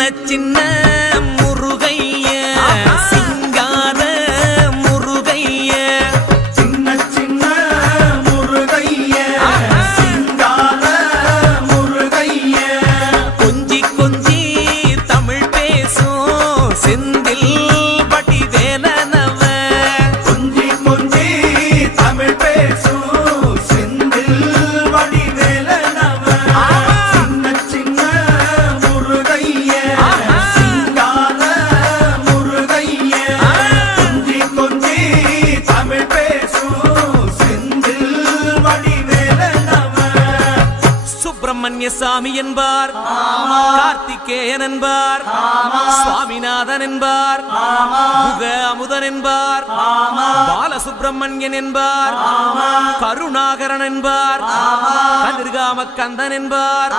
சின்ன முருகைய சிங்கார முருகைய சின்ன முருகைய சிங்கார முருகைய கொஞ்சி கொஞ்சி தமிழ் பேசும் செந்தில் வடிவேலனவ கொஞ்சி கொஞ்சி தமிழ் பேசும் செந்தில் வடிவேலனவ சின்ன முருகைய சிங்கார முருகைய கொஞ்சி கொஞ்சி தமிழ் பேசும் செந்தில் வடிவேலனவ சுப்பிரமணிய சாமி என்பார், கார்த்திகேயன் என்பார், சுவாமிநாதன் என்பார், முக அமுதன் என்பார், பாலசுப்பிரமணியன் என்பார், கருணாகரன் என்பார், கதிர்காம கந்தன் என்பார்,